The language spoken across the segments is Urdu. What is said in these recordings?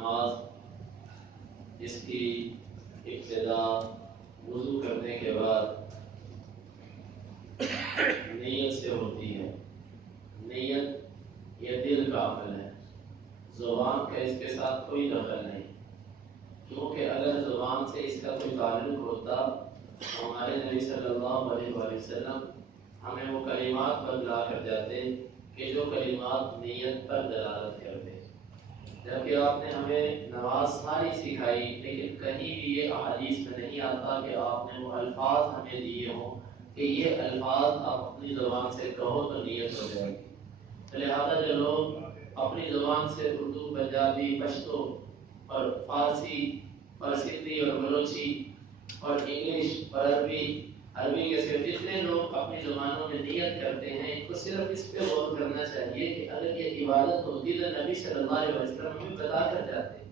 نماز اس کی ابتدا وضو کرنے کے بعد نیت سے ہوتی ہے. نیت یہ دل کا عمل ہے، زبان کا اس کے ساتھ کوئی دخل نہیں، کیونکہ اگر زبان سے اس کا کوئی تعلق ہوتا ہمارے نبی صلی اللہ علیہ وسلم ہمیں وہ کلمات بتلا کر جاتے کہ جو کلمات نیت پر دلالت کرتے. جبکہ آپ نے ہمیں نماز ساری سکھائی، لیکن کہیں بھی یہ احادیث میں نہیں آتا کہ آپ نے وہ الفاظ ہمیں دیے ہوں کہ یہ الفاظ آپ اپنی زبان سے کہو تو نیت ہو جائے گی. لہذا جو لوگ اپنی زبان سے اردو، پنجابی، پشتو اور فارسی اور سندھی اور بلوچی اور انگلش اور عربی کے صرف جتنے لوگ اپنی زبانوں میں نیت کرتے ہیں، ان کو صرف اس پہ غور کرنا چاہیے کہ اگر یہ عبادت ہوتی تو نبی صلی اللہ علیہ وسلم ہمیں بتا کر جاتے،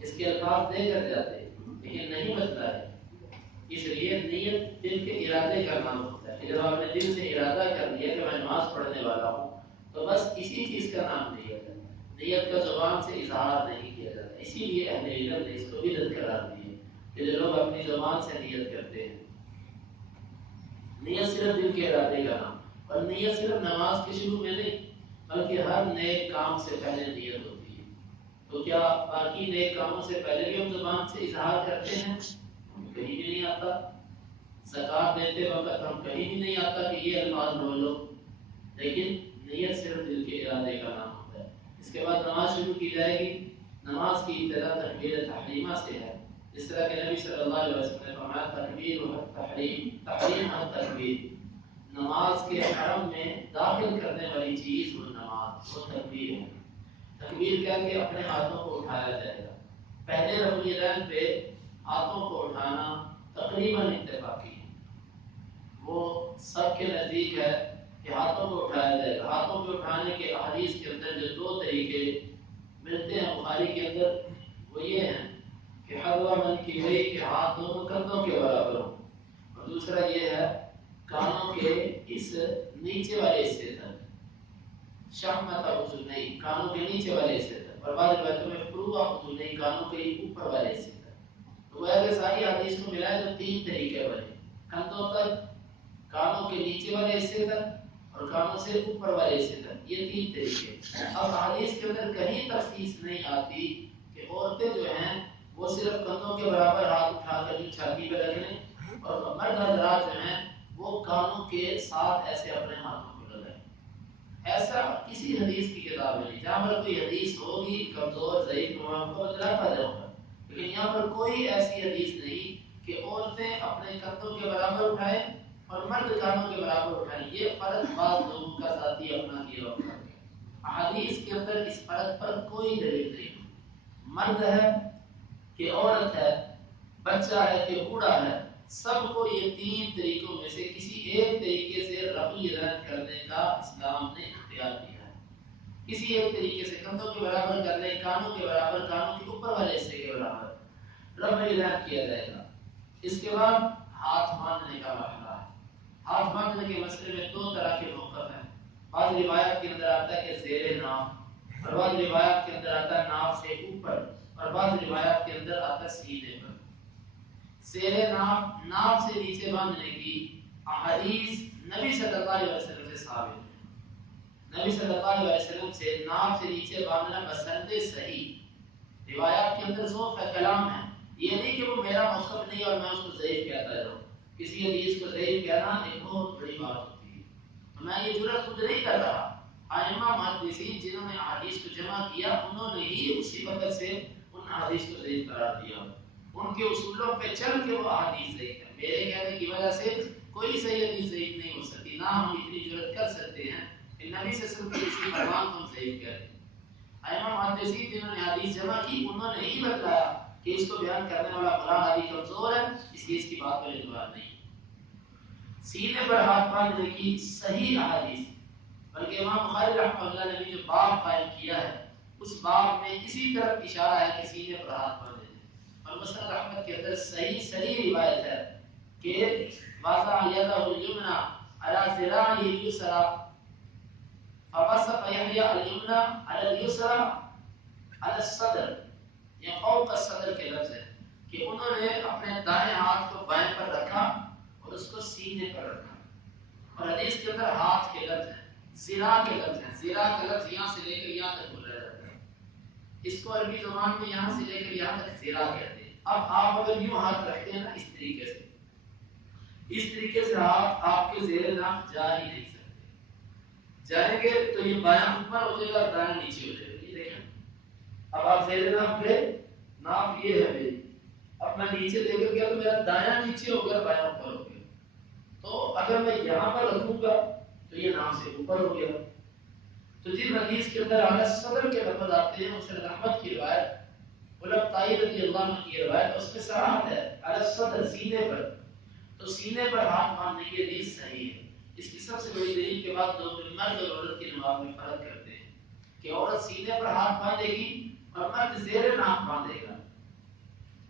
اس کے الفاظ دے کر جاتے، لیکن نہیں بتلا ہے. اس لیے نیت دل کے ارادے کا نام ہوتا ہے. جب آپ نے دل سے ارادہ کر لیا کہ میں نماز پڑھنے والا ہوں تو بس اسی چیز کا نام نیت ہے. نیت کا زبان سے اظہار نہیں کیا جاتا. اسی لیے اہل علم نے اس کو بدعت قرار دی ہے کہ جو لوگ اپنی زبان سے نیت کرتے ہیں. نیت صرف دل کے ارادے کا نام، اور نیت صرف نماز کے شروع میں نہیں بلکہ ہر نیک کام سے پہلے نیت ہوتی ہے. تو کیا باقی نیک کاموں سے پہلے بھی ہم زبان سے اظہار کرتے ہیں؟ کہیں بھی نہیں آتا. زکات دیتے وقت ہم کہیں بھی نہیں آتا کہ یہ الفاظ بولو، لیکن نیت صرف دل کے ارادے کا نام ہوتا ہے. اس کے بعد نماز شروع کی جائے گی. نماز کی ابتدا تکبیر تحریمہ سے ہے، جس طرح کہ نبی صلی اللہ علیہ وسلم نے فرمایا تکبیر و تحریم و تکبیر. نماز کے حرم میں داخل کرنے والی چیز وہ نماز، وہ تکبیر ہے. تکبیر کیا کہ اپنے ہاتھوں کو اٹھایا جائے گا. پہلے رکوع یدین پہ ہاتھوں کو اٹھانا تقریباً اتفاقی ہے، وہ سب کے نزدیک ہے کہ ہاتھوں کو اٹھایا جائے گا. ہاتھوں کو اٹھانے کے احادیث کے اندر جو دو طریقے ملتے ہیں بخاری کے اندر وہ یہ ہیں کہ حذو منکبیہ کے ہاتھ دونوں کندھوں کے برابر ہوں، اور دوسرا یہ ہے کانوں کے اس نیچے والے حصے تک، شحمۃ اذنیہ کانوں کے نیچے والے حصے تک، اور بعض روایتوں میں فروع اذنیہ کانوں کے اوپر والے حصے تک. تو وہ اگر ساری حدیث کو ملائے تو تین طریقے بنے، کندھوں تک، کانوں کے نیچے والے حصے تک اور کانوں سے اوپر والے حصے تک. یہ تین طریقے. اب حدیث کے اندر کہیں تخصیص نہیں آتی کہ عورتیں جو ہیں وہ صرف کندھوں کے برابر ہاتھ اٹھا کر چھاتی پہ رکھ لیں اور مرد حضرات جو ہیں وہ کانوں کے ساتھ ایسے اپنے ہاتھوں کو لگائیں. ایسا کسی حدیث کی کتاب میں نہیں. جہاں پر کوئی حدیث ہوگی کمزور ضعیف کو بتلاتا جاؤں گا، لیکن یہاں پر کوئی ایسی حدیث نہیں کہ عورتیں اپنے کندھوں کے برابر اٹھائیں اور مرد کانوں کے برابر اٹھائیں. یہ فرق بعض لوگوں کا ذاتی اپنا کیا ہوا فرق ہے. احادیث کے اندر اس فرق پر کوئی دلیل نہیں. مرد ہے کہ عورت ہے، بچہ ہے کہ بوڑھا ہے، سب کو یہ تین طریقوں میں سے کسی ایک طریقے سے رفع یدین کرنے کا اسلام نے اختیار کیا ہے. کسی ایک طریقے سے کندھوں کے برابر کرنے، کانوں کے برابر، کانوں کے اوپر والے حصے کے برابر رفع یدین کیا جائے گا. اس کے بعد ہاتھ باندھنے کا مرحلہ ہے. ہاتھ باندھنے کے مسئلے میں دو طرح کے موقف ہیں. بعض روایات کے اندر آتا ہے کہ زیر ناف، اور بعض روایات کے اندر آتا ہے ناف سے اوپر، اور بعض روایات کے اندر آتا ہے سینے پر. زیر ناف، ناف سے نیچے باندھنے کی احادیث نبی صلی اللہ علیہ وسلم سے ثابت ہے. نبی صلی اللہ علیہ وسلم سے ناف سے نیچے باندھنا بسند صحیح. روایات کے اندر ذوق کا کلام ہے. یہ نہیں کہ وہ میرا موقف نہیں اور میں اس کو ضعیف کہتا جاؤں. کسی حدیث کو ضعیف کہنا ایک بہت بڑی بات ہوتی ہے. میں یہ جرأت خود نہیں کر رہا. ائمہ محدثین جنہوں نے احادیث کو جمع کیا انہوں نے ہی اسی وقت سے ان احادیث کو ضعیف قرار دیا. ان کے اصولوں پہ چل کے وہ احادیث ضعیف ہے. میرے کہنے کی وجہ سے کوئی صحیح حدیث ضعیف نہیں ہو سکتی. نہ ہم اتنی جرأت کر سکتے ہیں کہ نبی سے صرف کسی فرمان کو ہم ضعیف کریں. ائمہ محدثین جنہوں نے حدیث جمع کی انہوں نے ہی بتلایا کہ اس کو بیان کرنے والا فلاں حدیث کمزور ہے، اس لیے اس کی بات پر اعتبار نہیں. سینے پر ہاتھ باندھنے کی صحیح احادیث، بلکہ امام بخاری رحمۃ اللہ نے جو باب قائم کیا ہے اس باب میں اسی طرف اشارہ ہے کہ سینے پر ہاتھ باندھے. اور مسند احمد کے اندر صحیح روایت ہے کہ وضع یدہ الیمنی علی ذراعہ الیسری فبسط یحییٰ الیمنی علی الیسری علی الصدر یہ فوق الصدر کے لفظ ہے کہ انہوں نے اپنے دائیں ہاتھ کو بائیں پر رکھا اور اس کو سینے پر رکھا. اور حدیث کے اندر ہاتھ کے لفظ ہیں, زرا کے لفظ ہیں. زرا کا لفظ یہاں سے لے کر یہاں تک بولا جاتا ہے. اس کو عربی زبان میں یہاں سے لے کر یہاں تک زرا کہتے ہیں. اب آپ اگر یوں ہاتھ رکھتے ہیں نا اس طریقے سے ہاتھ آپ کے زیر ناف جا ہی نہیں سکتے. جائیں گے تو یہ بایاں اوپر ہو جائے گا, دایاں نیچے ہو جائے گا. یہ دیکھیں, اب آپ زیر ناف لے, ناف یہ ہے میری, اب میں نیچے لے کر گیا تو میرا دایاں نیچے ہو گیا, بایاں اوپر ہو گیا. تو اگر میں یہاں پر رکھوں گا تو یہ نام سے اوپر ہو گیا. تو جن حدیث کے اندر اعلی صدر کے لفظ آتے ہیں, مسند احمد کی روایت, غلام طائی رضی اللہ عنہ کی روایت, اس میں صراحت ہے اعلی صدر سینے پر. تو سینے پر ہاتھ باندھنے کی حدیث صحیح ہے. اس کی سب سے بڑی دلیل کے بعد لوگ مرد اور عورت کی نماز میں فرق کرتے ہیں کہ عورت سینے پر ہاتھ باندھے گی اور مرد زیر ناف باندھے گا.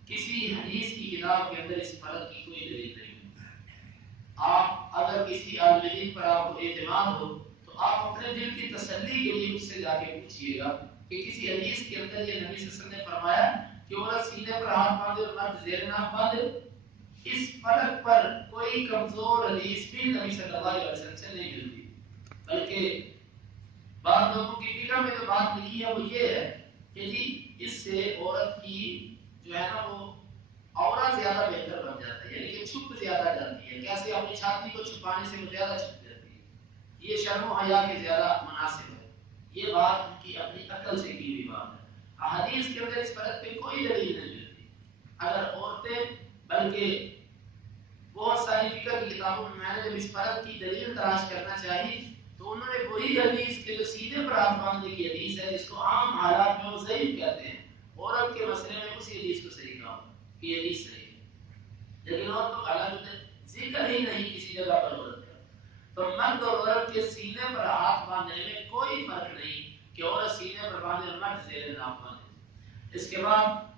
کسی حدیث کی کتاب کے اندر اس فرق کی کوئی دلیل نہیں. آپ اگر کسی عالم دین پر آپ کو اعتماد ہو تو آپ اپنے دل کی تسلی کے لیے اس سے جا کے پوچھئے گا کہ کسی حدیث کے اندر یہ نبی صلی اللہ علیہ وسلم نے فرمایا کہ عورت سینے پر ہاتھ باندھے اور مرد زیر ناف باندھے. اس فرق پر کوئی کمزور حدیث بھی نبی صلی اللہ علیہ وسلم سے نہیں ملتی. بلکہ بعض لوگوں کی فکر میں جو بات لکھی ہے وہ یہ ہے کہ جی اس سے عورت کی جو ہے نا وہ عورت زیادہ بہتر بن جاتا ہے, یعنی کہ چھپ زیادہ جاتی ہے. کیسے اپنی چھاتی کو چھپانے سے وہ زیادہ چھپ جاتی ہے. یہ شرم و حیا کے زیادہ مناسب ہے. یہ بات ان کی اپنی عقل سے کی ہوئی بات ہے. احادیث کے اندر اس فرق پہ کوئی دلیل نہیں ملتی. اگر عورتیں, بلکہ بہت ساری فقہ کی کتابوں میں نے جب اس فرق کی دلیل تلاش کرنا چاہی تو انہوں نے وہی حدیث کے جو سینے پر ہاتھ باندھنے کی حدیث ہے جس کو عام حالات میں وہ ضعیف کہتے ہیں, عورت کے مسئلے میں اسی حدیث کو صحیح کہا کہ یہ حدیث صحیح ہے. لیکن عورت کا حالات ذکر ہی نہیں کسی جگہ پر عورت کا. تو مرد اور عورت کے سینے پر ہاتھ باندھنے میں کوئی فرق نہیں کہ عورت سینے پر باندھے اور مرد زیر ناف باندھے. اس کے بعد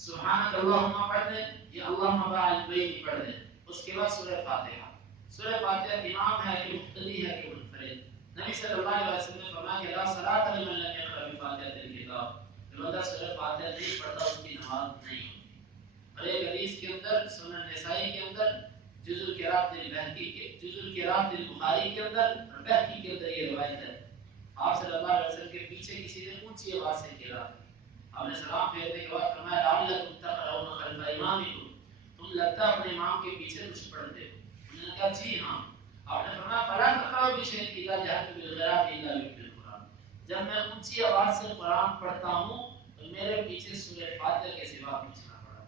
سبحانک اللہم پڑھ دیں یا اللہم باعث بینی پڑھ دیں. اس کے بعد سورہ فاتحہ. سورہ فاتحہ امام ہے کہ مقتدی ہے کہ منفرد. نبی صلی اللہ علیہ وسلم نے فرمایا کہ لا صلاۃ لمن لم یقرأ بفاتحۃ الکتاب, جو بندہ سورہ فاتحہ نہیں پڑھتا اس کی نماز نہیں ہوتی. اور ایک حدیث کے اندر سنن نسائی کے اندر جزء القراءۃ البہقی کے جزء القراءۃ البخاری کے اندر اور بہقی کے اندر یہ روایت ہے. آپ صلی اللہ علیہ وسلم کے پیچھے کسی نے اونچی آواز سے قرات کی. آپ نے سلام پھیرنے کے بعد فرمایا لعلکم تقرؤون خلف امامکم, تم لگتا اپنے امام کے پیچھے کچھ پڑھتے ہو. انہوں نے کہا جی ہاں. آپ نے فرمایا فلا تقرؤوا بشیء اذا جهرت بالقراءۃ الا بالقرآن, جب میں اونچی آواز سے قرآن پڑھتا ہوں تو میرے پیچھے سورہ فاتحہ کے سوا کچھ نہ پڑھا.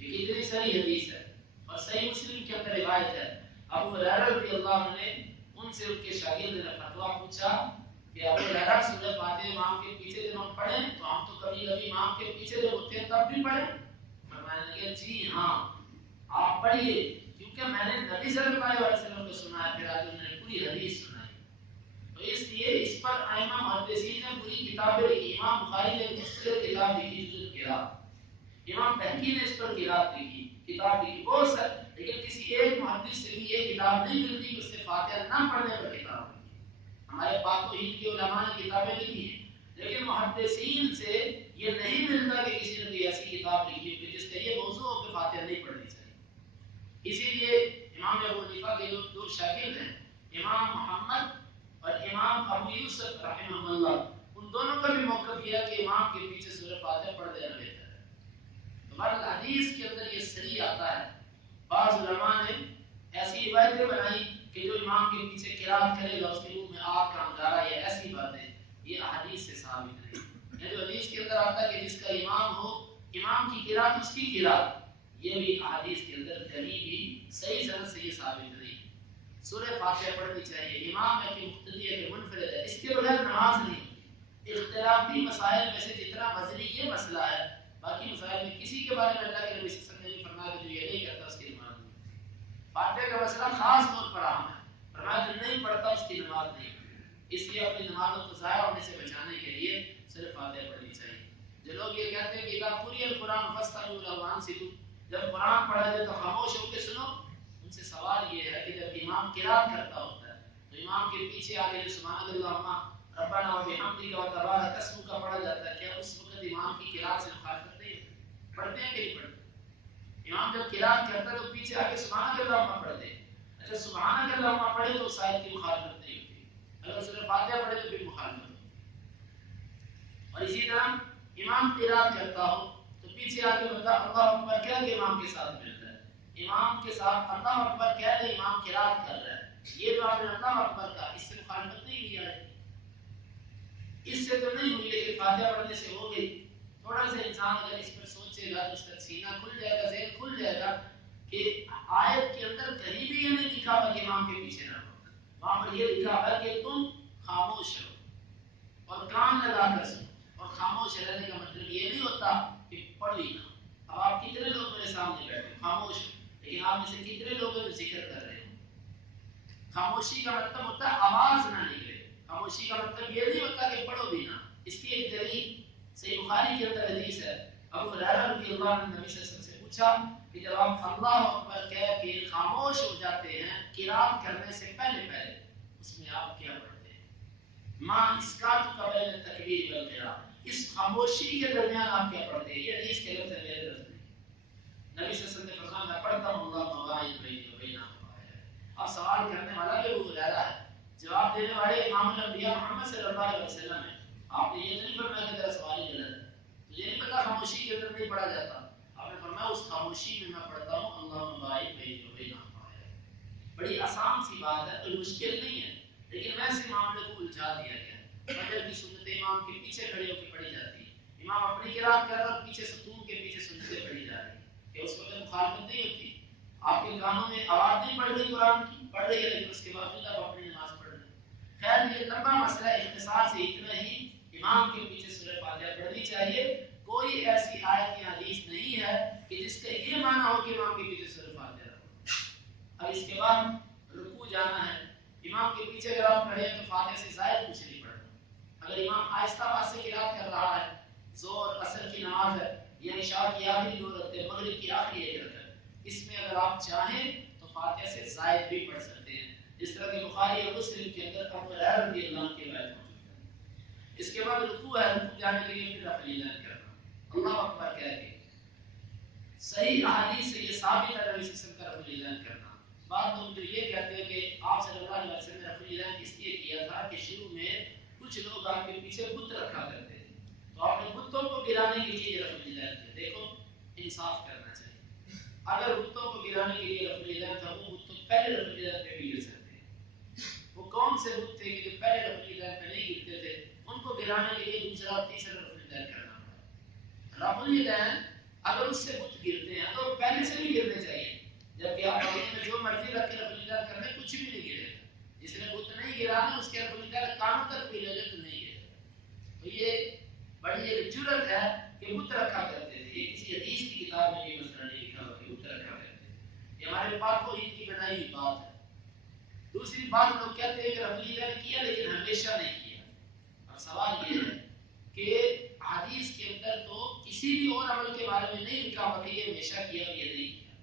یہ کتنی صحیح حدیث ہے اور صحیح مسلم کے اندر روایت ہے. ابو ہریرہ رضی اللہ عنہ نے ان سے ان کے شاگرد نے فتویٰ پوچھا کہ ابو ہریرہ سورہ فاتحہ امام کے پیچھے جب ہم پڑھیں تو ہم تو کبھی کبھی امام کے پیچھے جب ہوتے ہیں تب بھی پڑھیں. فرمانے لگے جی ہاں آپ پڑھیے, کیونکہ میں نے نبی صلی اللہ علیہ وسلم کو سنا ہے, پھر آج انہوں نے پوری حدیث سنائی. تو اس لیے اس پر ائمہ محدثین نے پوری کتابیں لکھی. امام بخاری نے مستقل کتاب لکھی جزء القراءۃ, امام بہقی نے اس پر قرات لکھی, کتاب لکھی بہت ساری. لیکن کسی ایک محدث سے بھی یہ کتاب نہیں ملتی کہ اس نے فاتحہ نہ پڑھنے پر کتاب لکھی. ہمارے پاک و ہند کے علماء نے کتابیں لکھی ہیں, لیکن محدثین سے یہ نہیں ملتا کہ کسی نے کوئی ایسی کتاب لکھی ہو کہ جس کا یہ موضوع ہو کہ فاتحہ نہیں پڑھنی چاہیے. اسی لیے امام ابو حنیفہ کے جو دو شاگرد ہیں, امام محمد اور امام ابو یوسف رحمہ اللہ, ان دونوں کا بھی موقف یہ ہے کہ امام کے پیچھے سورہ فاتحہ پڑھ دینا بہتر ہے. ہمارے حدیث کے اندر یہ صحیح آتا ہے. بعض علماء نے ایسی روایتیں بنائی کہ جو امام کے پیچھے قرات کرے گا اس کے منہ میں آگ کا انگارہ, یا ایسی باتیں, یہ احادیث سے ثابت نہیں. یہ جو حدیث کے اندر آتا ہے کہ جس کا امام ہو, امام کی قرات اس کی قرات, یہ بھی احادیث کے اندر کہیں بھی صحیح سند سے یہ ثابت نہیں. سورہ فاتحہ پڑھنی چاہیے. امام ہے کہ مقتدی ہے کہ منفرد ہے, اس کے بغیر نماز نہیں. اختلافی مسائل میں سے جتنا وزنی یہ مسئلہ ہے, باقی مسائل میں کسی کے بارے میں اللہ کے نبی صلی اللہ علیہ وسلم نے فرمایا کہ جو یہ نہیں کرتا اس کی نماز نہیں. فاتحہ کا مسئلہ خاص طور پر عام ہے, فرمایا جو نہیں پڑھتا اس کی نماز نہیں. اس لیے اپنی نمازوں کو ضائع ہونے سے بچانے کے لیے صرف فاتحہ پڑھنی چاہیے. جو لوگ یہ کہتے ہیں کہ اذا قرئ القرآن فاستمعوا له وانصتوا, جب قرآن پڑھا جائے تو خاموش ہو کے سنو, ان سے سوال یہ ہے کہ جب امام قرات کرتا ہوتا ہے تو امام کے پیچھے آگے جو سبحان اللہ ربنا وبحمدک وتبارک اسمک پڑھا جاتا ہے, کیا اس وقت وقت امام کی قرات سے مخالفت نہیں ہوتی. پڑھتے ہیں کہ نہیں پڑھتے؟ امام جب قرات کرتا ہے تو پیچھے آگے سبحان اللہ پڑھتے ہیں. اچھا سبحان اللہ پڑھے تو شاید کی مخالفت نہیں ہوتی. اگر سورہ فاتحہ پڑھے تو پھر مخالفت ہوتی. اور اسی طرح امام قرات کرتا ہو تو پیچھے آگے بندہ اللہ اکبر کہہ کے امام کے ساتھ ملتا ہے. امام کے ساتھ اللہ اکبر کہہ دے امام قرات کر رہا ہے. یہ جو آپ نے اللہ اکبر کا اس سے مخالفت نہیں ہوئی ہے. اس سے تو نہیں ہوئی لیکن فاتحہ پڑھنے سے ہو گئی. تھوڑا سا انسان اگر اس پر سوچے گا تو اس کا سینہ کھل جائے گا, ذہن کھل جائے گا کہ آیت کے اندر کہیں بھی یہ نہیں لکھا ہوا کہ امام کے پیچھے نہ رہو. وہاں پر یہ لکھا ہوا کہ تم خاموش رہو اور کان لگا کر سنو. اور خاموش رہنے کا مطلب یہ نہیں ہوتا کہ پڑھو ہی نہ. اب آپ کتنے لوگ میرے سامنے بیٹھے خاموش ہو, لیکن آپ میں سے کتنے لوگ ہیں جو ذکر کر رہے ہو. خاموشی کا مطلب ہوتا ہے آواز نہ نکلے. خاموشی کا مطلب یہ نہیں ہوتا کہ پڑھو بھی نہ. اس کی ایک دلیل صحیح بخاری کے اندر حدیث ہے. ابو ہریرہ رضی اللہ عنہ نبی صلی اللہ علیہ وسلم سے پوچھا کہ جب آپ اللہ اکبر کہہ کے خاموش ہو جاتے ہیں قرات کرنے سے پہلے اس میں آپ کیا پڑھتے ہیں؟ ما اسکات قبل تکبیر والقراء, اس خاموشی کے درمیان آپ کیا پڑھتے ہیں؟ یہ حدیث کے لفظ ہے, میرے لفظ نہیں. نبی صلی اللہ علیہ وسلم نے فرمایا میں پڑھتا ہوں اللہ مباعد بینی و بینہم. اب سوال کرنے والا بھی ابو ہریرہ ہے, جواب دینے والے امام الانبیاء محمد صلی اللہ علیہ وسلم ہیں. آپ نے یہ نہیں فرمایا کہ تیرا سوال ہی غلط ہے, تجھے نہیں پتا خاموشی کے اندر نہیں پڑھا جاتا. آپ نے فرمایا اس خاموشی میں میں پڑھتا ہوں اللہ مباعد بینی و بینہم. بڑی آسان سی بات ہے, کوئی مشکل نہیں ہے, لیکن ویسے معاملے کو الجھا دیا گیا. فجر کی سنت امام کے پیچھے کھڑے ہو کے پڑھی جاتی ہے. امام اپنی قرات کر رہا ہے, پیچھے ستون کے پیچھے سنتیں پڑھی جا رہی ہیں کہ اس وقت مخالفت نہیں ہوتی. آپ کے کانوں میں آواز نہیں پڑ رہی قرآن کی, پڑھ رہی ہے لیکن اس کے باوجود آپ اپنی نماز پڑھ رہے ہیں. خیر یہ لمبا مسئلہ, اختصار سے اتنا ہی, امام کے پیچھے سورہ فاتحہ پڑھنی چاہیے. کوئی ایسی آیت یا حدیث نہیں ہے کہ جس کا یہ معنی ہو کہ امام کے پیچھے سورہ فاتحہ پڑھو. اب اس کے بعد رکوع جانا ہے. امام کے پیچھے اگر آپ کھڑے ہیں تو فاتحہ سے زائد کچھ نہیں پڑھنا. اگر امام آہستہ آواز سے قرات کر رہا ہے, ظہر اثر کی نماز ہے یا عشاء کی آخری 2 رکعتیں, مغرب کی آخری 1 رکعت, اس میں اگر آپ چاہیں تو فاتحہ سے زائد بھی پڑھ سکتے ہیں. اس طرح کہ بخاری اور مسلم کے اندر ابو ہریرہ رضی اللہ عنہ کی روایت موجود ہے. اس کے بعد رکوع ہے. رکوع جانے کے لیے پھر رفع الیدین کرنا, اللہ اکبر کہہ کے. صحیح احادیث سے یہ ثابت ہے نبی صلی اللہ علیہ وسلم کا رفع الیدین کرنا. بعض لوگ جو یہ کہتے ہیں کہ آپ صلی اللہ علیہ وسلم نے رفع الیدین اس لیے کیا تھا کہ شروع میں کچھ لوگ آپ کے پیچھے بت رکھا کرتے تھے, تو آپ نے بتوں کو گرانے کے لیے رفع الیدین کیا. دیکھو انصاف کرنا چاہیے. اگر بتوں کو گرانے کے لیے رفع الیدین تھا, وہ بت تو پہلے رفع الیدین پہ بھی گر سکتے ہیں. وہ کون سے بت تھے کہ جو پہلے رفع الیدین پہ نہیں گرتے تھے, ان کو گرانے کے لیے دوسرا تیسرا رفع الیدین کرنا پڑا. رفع الیدین اگر اس سے بت گرتے ہیں تو پہلے سے بھی گرنے چاہیے, جبکہ آپ میں جو مرضی رکھ کے رفع الیدین کرنے کچھ بھی نہیں گرے گا. جس نے بت نہیں گرانا اس کے رفع الیدین کانوں تک بھی لگے تو نہیں گرے گا. تو یہ بڑی ایک جرت ہے کہ بت رکھا کرتے تھے. یہ کسی حدیث کی کتاب میں یہ مسئلہ نہیں لکھا ہوا کہ بت رکھا کرتے تھے. یہ ہمارے پاک و ہند کی بنائی ہوئی بات ہے. دوسری بات لوگ کہتے ہیں کہ رفع الیدین کیا لیکن ہمیشہ نہیں کیا. اب سوال یہ ہے کہ حدیث کے اندر تو کسی بھی اور عمل کے بارے میں نہیں لکھا ہوا کہ یہ ہمیشہ کیا اور یہ نہیں کیا.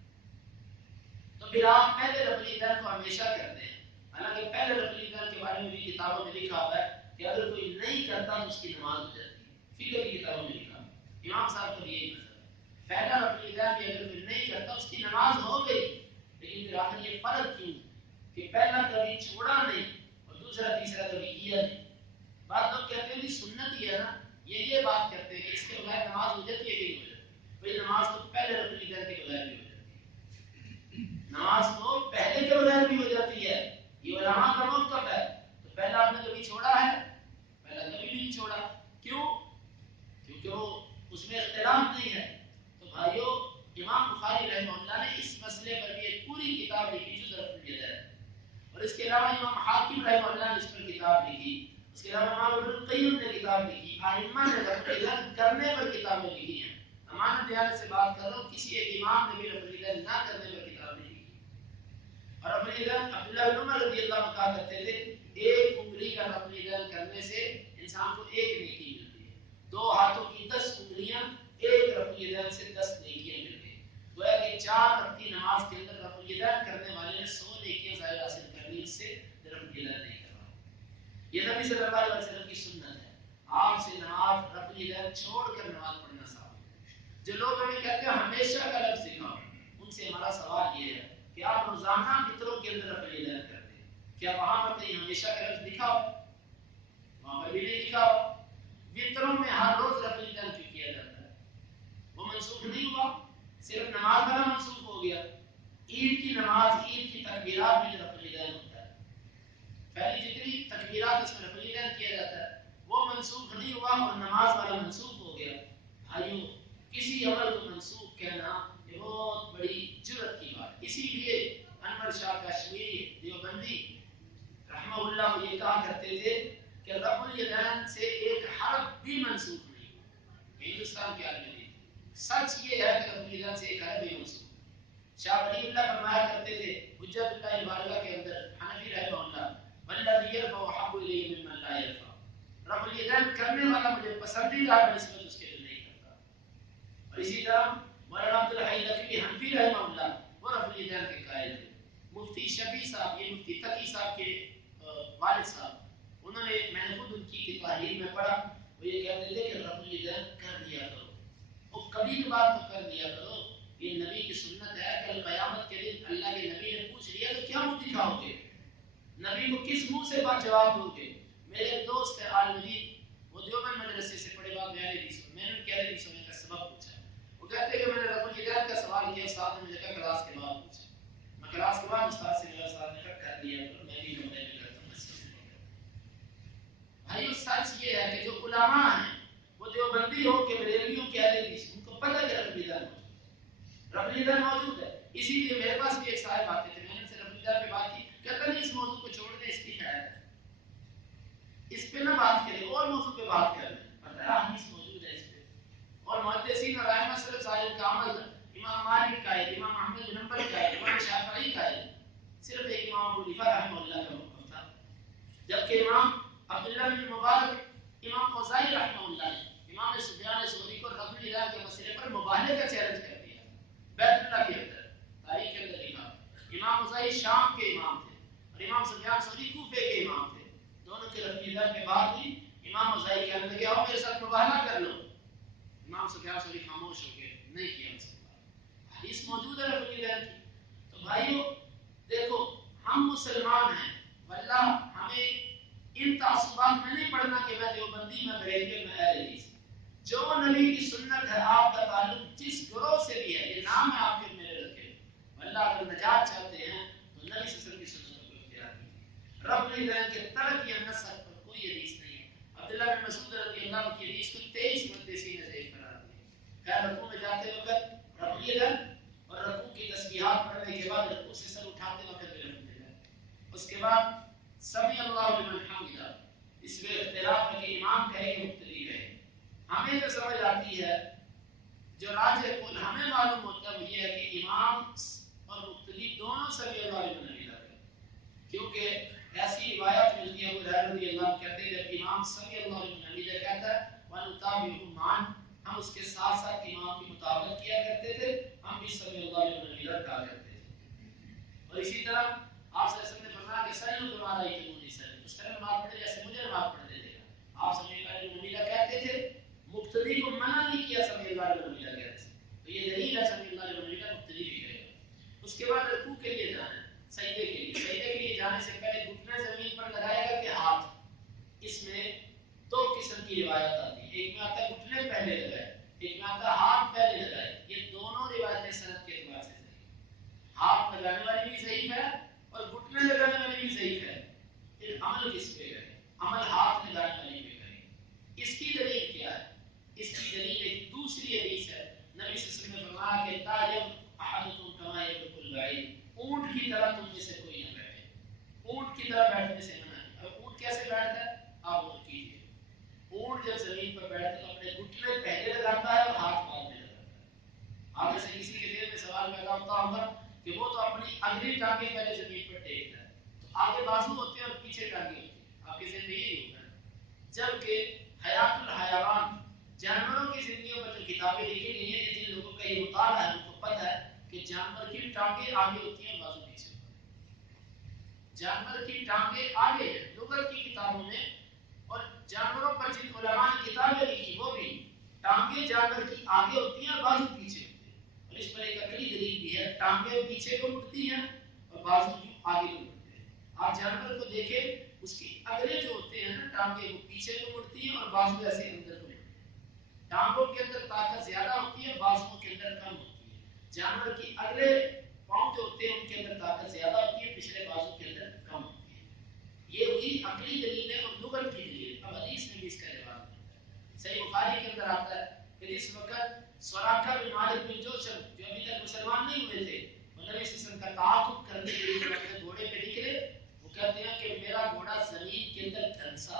تو پھر آپ پہلے رفع الیدین کو ہمیشہ کرتے ہیں, حالانکہ پہلے رفع الیدین کے بارے میں بھی کتابوں میں لکھا ہوا ہے کہ اگر کوئی نہیں کرتا تو اس کی نماز ہو جاتی ہے. فقہ کی کتابوں میں لکھا, امام صاحب کا یہی مذہب ہے. پہلا رفع الیدین بھی اگر کوئی نہیں کرتا اس کی نماز ہو گئی, لیکن پھر آخر یہ فرق کیوں کہ پہلا کبھی چھوڑا نہیں اور دوسرا تیسرا کبھی کیا نہیں. بعض لوگ کہتے ہیں کہ سنت ہی ہے نا, یہ بات کرتے ہیں کہ اس کے بغیر نماز ہو جاتی ہے کہ نہیں ہو جاتی. بھائی نماز تو پہلے رفع الیدین کے بغیر بھی ہو جاتی ہے, نماز تو پہلے کے بغیر بھی ہو جاتی ہے. یہ علماء کا موقف ہے. تو پہلا آپ نے کبھی چھوڑا ہے؟ پہلا کبھی نہیں چھوڑا. کیوں؟ کیونکہ وہ اس میں اختلاف نہیں ہے. تو بھائیو امام بخاری رحمہ اللہ نے اس مسئلے پر بھی ایک پوری کتاب لکھی جو رفع الیدین, اور اس کے علاوہ امام حاکم رحمہ اللہ نے اس پر کتاب لکھی. اس کے علاوہ امام ابن القیم نے کتاب لکھی. ائمہ نے رفع الیدین کرنے پر کتابیں لکھی ہیں. امانت دیانت سے بات کر رہا ہوں, کسی ایک امام نے بھی رفع الیدین نہ کرنے پر کتاب نہیں لکھی. اور رفع الیدین عبداللہ بن عمر رضی اللہ عنہ کہا کرتے تھے ایک انگلی کا رفع الیدین کرنے سے انسان کو ایک نیکی ملتی ہے. 2 ہاتھوں کی 10 انگلیاں ایک رفع الیدین سے 10 نیکیاں ملتی ہیں. گویا کہ 4 رکعت کی نماز کے اندر رفع الیدین کرنے والے نے 100 نیکیاں زائد حاصل کرنی, اس سے رفع الیدین نہیں کرنا. یہ نبی صلی اللہ علیہ وسلم کی سنت ہے. آپ سے نماز رفع الیدین چھوڑ کر نماز پڑھنا ثابت ہے۔ جو لوگ ہمیں کہتے ہیں ہمیشہ کا لفظ دکھاؤ، ان سے ہمارا سوال یہ ہے کہ آپ روزانہ فطروں کے اندر رفع الیدین کرتے ہیں، کیا وہاں پر کہیں ہمیشہ کا لفظ دکھاؤ؟ وہاں پر بھی نہیں دکھاؤ۔ فطروں میں ہر روز رفع الیدین کیوں کیا جاتا ہے؟ وہ منسوخ نہیں ہوا، صرف نماز والا منسوخ ہو گیا۔ عید کی نماز، عید کی تکبیرات میں رفع الیدین ہوتا ہے، پہلی جتنی تکبیرات اس میں رفع الیدین کیا جاتا ہے وہ منسوخ نہیں ہوا اور نماز والا منسوخ ہو گیا۔ بھائیو، کسی عمل کو منسوخ کہنا یہ بہت بڑی جرأت کی بات ہے۔ اسی لیے انور شاہ کشمیری دیوبندی رحمہ اللہ وہ یہ کہا کرتے تھے کہ رفع الیدین سے ایک حرف بھی منسوخ نہیں ہوا۔ ہندوستان کے عالم دین سچ یہ ہے کہ رفع الیدین سے ایک حرف بھی منسوخ۔ شاہ ولی اللہ فرمایا کرتے تھے حجت اللہ البالغہ کے اندر، حنفی رحمہ اللہ، والذی یرفع احب الی ممن لا یرفع، رفع الیدین کرنے والا مجھے پسندیدہ ہے بنسبت اس کے جو نہیں کرتا۔ اور اسی طرح مولانا عبد الحی لکھوی حنفی رحمہ اللہ وہ رفع الیدین کے قائل تھے۔ مفتی شفیع صاحب، یہ مفتی تقی صاحب کے والد صاحب، انہوں نے، میں نے خود ان کی تحریر میں پڑھا، وہ یہ کہتے تھے کہ رفع الیدین کر دیا کرو، اور کبھی کبھار تو کر دیا کرو، یہ نبی کی سنت ہے۔ کل قیامت کے دن اللہ کے نبی نے پوچھ لیا تو کیا منہ دکھاؤ گے؟ نبی کو کس منہ سے بات جواب دو گے؟ میرے ایک دوست ہے عالم دین، وہ دیوبند مدرسے سے پڑھے بعد میں نے ان کے حدیث ہونے کا سبب پوچھا، وہ کہتے ہیں کہ میں نے رفع الیدین کا سوال کیا، استاد نے مجھے کہا کلاس کے بعد پوچھا، میں کلاس کے بعد استاد سے ملا، استاد نے کہا کر لیا کرو، میں بھی کمرے میں کرتا ہوں مسجد میں۔ بھائی سچ یہ ہے کہ جو علماء ہیں وہ دیوبندی ہو کے بریلویوں کے حدیث، ان کو پتہ کہ رفع الیدین رفع الیدین موجود ہے۔ اسی لیے میرے پاس بھی ایک صاحب آتے تھے، میں نے ان سے رفع الیدین پہ بات کی، کہتا نہیں اس موضوع کو چھوڑ دیں، اس کی خیر ہے، اس پہ نہ بات کریں، اور موضوع پہ بات کر لیں، پتہ ہے حدیث موجود ہے اس پہ۔ اور محدثین اور ائمہ سلف صالح کا عمل، امام مالک کا ہے، امام احمد بن حنبل کا ہے، امام شافعی کا ہے، صرف ایک امام ابو حنیفہ رحمہ اللہ کا موقف تھا، جبکہ امام عبداللہ بن مبارک، امام اوزاعی رحمہ اللہ نے امام سفیان ثوری کو رفع الیدین کے مسئلے پر مباہلے کا چیلنج کر دیا بیت اللہ کے اندر، تاریخ کے اندر لکھا۔ امام اوزاعی شام کے امام تھے اور امام سفیان ثوری کوفے کے امام تھے، دونوں کے رفع الیدین پہ بات ہوئی، امام اوزاعی کہنے لگے آؤ میرے ساتھ مباہلہ کر لو، امام سفیان ثوری خاموش ہو گئے، نہیں کیا ان سے بات۔ حدیث موجود ہے رفع الیدین کی۔ تو بھائیو دیکھو، ہم مسلمان ہیں، واللہ ہمیں ان تعصبات میں نہیں پڑھنا کہ میں دیوبندی، میں بریلوی، میں اہل حدیث۔ جو نبی کی سنت ہے، آپ کا تعلق جس گروہ سے بھی ہے، یہ نام ہے آپ کے میرے رکھے، واللہ اگر نجات چاہتے ہیں تو نبی صلی اللہ علیہ وسلم کی سنت کو اختیار کیجیے۔ رفع الیدین کے ترک یا نسخ پر کوئی حدیث نہیں ہے۔ عبداللہ بن مسعود رضی اللہ عنہ کی حدیث کو 23 محدثین نے ضعیف قرار دیا۔ خیر رکوع میں جاتے وقت رفع الیدین اور رکوع کی تسبیحات پڑھنے کے بعد رکوع سے سر اٹھاتے وقت بھی رفع الیدین، اس کے بعد سمی اللہ لمن حمدہ، اس میں اختلاف ہے کہ امام کہے کہ مقتدی کہے۔ ہمیں جو سمجھ آتی ہے، جو راجح قول ہمیں معلوم ہوتا ہے وہ یہ ہے کہ امام اور مقتدی دونوں سمی اللہ لمن حمدہ کہے، کیونکہ ایسی روایت ملتی ہے، ابو ہریرہ رضی اللہ عنہ کہتے ہیں جب امام سمی اللہ لمن حمدہ کہتا ہے وَنُتَابِعُهُ مَعًا، ہم اس کے ساتھ ساتھ امام کی مطابقت کیا کرتے تھے، ہم بھی سمی اللہ لمن حمدہ کہا کرتے تھے۔ اور اسی طرح آپ صلی اللہ علیہ وسلم نے فرمایا کہ سلو تمہارا ایک نور سلو، اس طرح نماز پڑھے جیسے مجھے نماز پڑھنے دے گا۔ آپ سمی اللہ لمن حمدہ کہتے تھے، مقتدی کو منع نہیں کیا سمی اللہ لمن حمدہ کہنے سے، تو یہ دلیل ہے سمی اللہ لمن حمدہ مقتدی بھی کہے گا۔ اس کے بعد رکوع کے لیے جانا ہے، سجدے کے لیے، سجدے کے لیے جانے سے پہلے گھٹنے زمین پر لگائے گا کہ ہاتھ؟ اس میں دو قسم کی روایت آتی ہے، ایک میں آتا ہے گھٹنے پہلے لگائے، ایک میں آتا ہے ہاتھ پہلے لگائے۔ یہ دونوں روایتیں سند کے اعتبار سے صحیح، ہاتھ لگانے والی بھی ضعیف ہے اور گھٹنے لگانے والی بھی ضعیف ہے، پھر عمل کس پہ کریں؟ عمل ہاتھ لگانے والی پہ کریں۔ اس کی دلیل کیا ہے؟ اس کی دلیل ایک دوسری حدیث ہے، نبی صلی اللہ علیہ وسلم نے فرمایا کہ لا یبرک احدکم کما یبرک البعیر، اونٹ کی طرح تم میں سے کوئی نہ بیٹھے، اونٹ کی طرح بیٹھنے سے منع ہے۔ اب اونٹ کیسے بیٹھتا ہے آپ وہ کیجیے، اونٹ جب زمین پر بیٹھتا ہے تو اپنے گھٹنے پہلے لگاتا ہے اور ہاتھ بعد میں لگاتا ہے۔ آپ میں سے کسی کے دل میں سوال پیدا ہوتا ہوگا کہ وہ تو اپنی اگلی ٹانگیں پہلے زمین پر ٹیکتا ہے، تو آگے بازو ہوتے ہیں اور پیچھے ٹانگیں ہوتی ہیں، آپ کے ذہن میں یہی ہوگا۔ جبکہ حیات الحیوان، جانوروں کی زندگیوں پر جو کتابیں لکھی گئی ہیں، جن لوگوں کا یہ مطالعہ ہے ان کو پتہ ہے کہ جانور کی ٹانگیں آگے ہوتی ہیں، بازو پیچھے ہوتے ہیں۔ جانور کی ٹانگیں آگے ہیں لغت کی کتابوں میں، اور جانوروں پر جن علماء نے کتابیں لکھی وہ بھی جانور کی آگے ہوتی ہیں اور بازو پیچھے ہوتے ہیں، اور اس پر ایک عقلی دلیل بھی ہے، ٹانگیں پیچھے کو مڑتی ہیں اور بازو آگے کو مڑتے ہیں۔ آپ جانور کو دیکھیں، اس کی اگلے جو ہوتے ہیں نا ٹانگیں وہ پیچھے کو مڑتی ہیں اور بازو ایسے اندر کو مڑتے ہیں۔ ٹانگوں کے اندر طاقت زیادہ ہوتی ہے، بازوؤں کے اندر کم ہوتی ہے۔ جانور کی اگلے پاؤں جو ہوتے ہیں ان کے اندر طاقت زیادہ ہوتی ہے، پچھلے بازو کے اندر کم ہوتی ہے۔ یہ ہوئی عقلی دلیل ہے اور لغت کی دلیل۔ اب حدیث میں بھی اس کا جواب ملتا ہے۔ صحیح بخاری کے اندر آتا ہے کہ اس وقت سراقہ بن مالک بن جوشم جو ابھی تک مسلمان نہیں ہوئے تھے، وہ نبی صلی اللہ علیہ وسلم کا تعاقب کرنے کے لیے اپنے گھوڑے پہ نکلے۔ وہ کہتے ہیں کہ میرا گھوڑا زمین کے اندر دھنسا،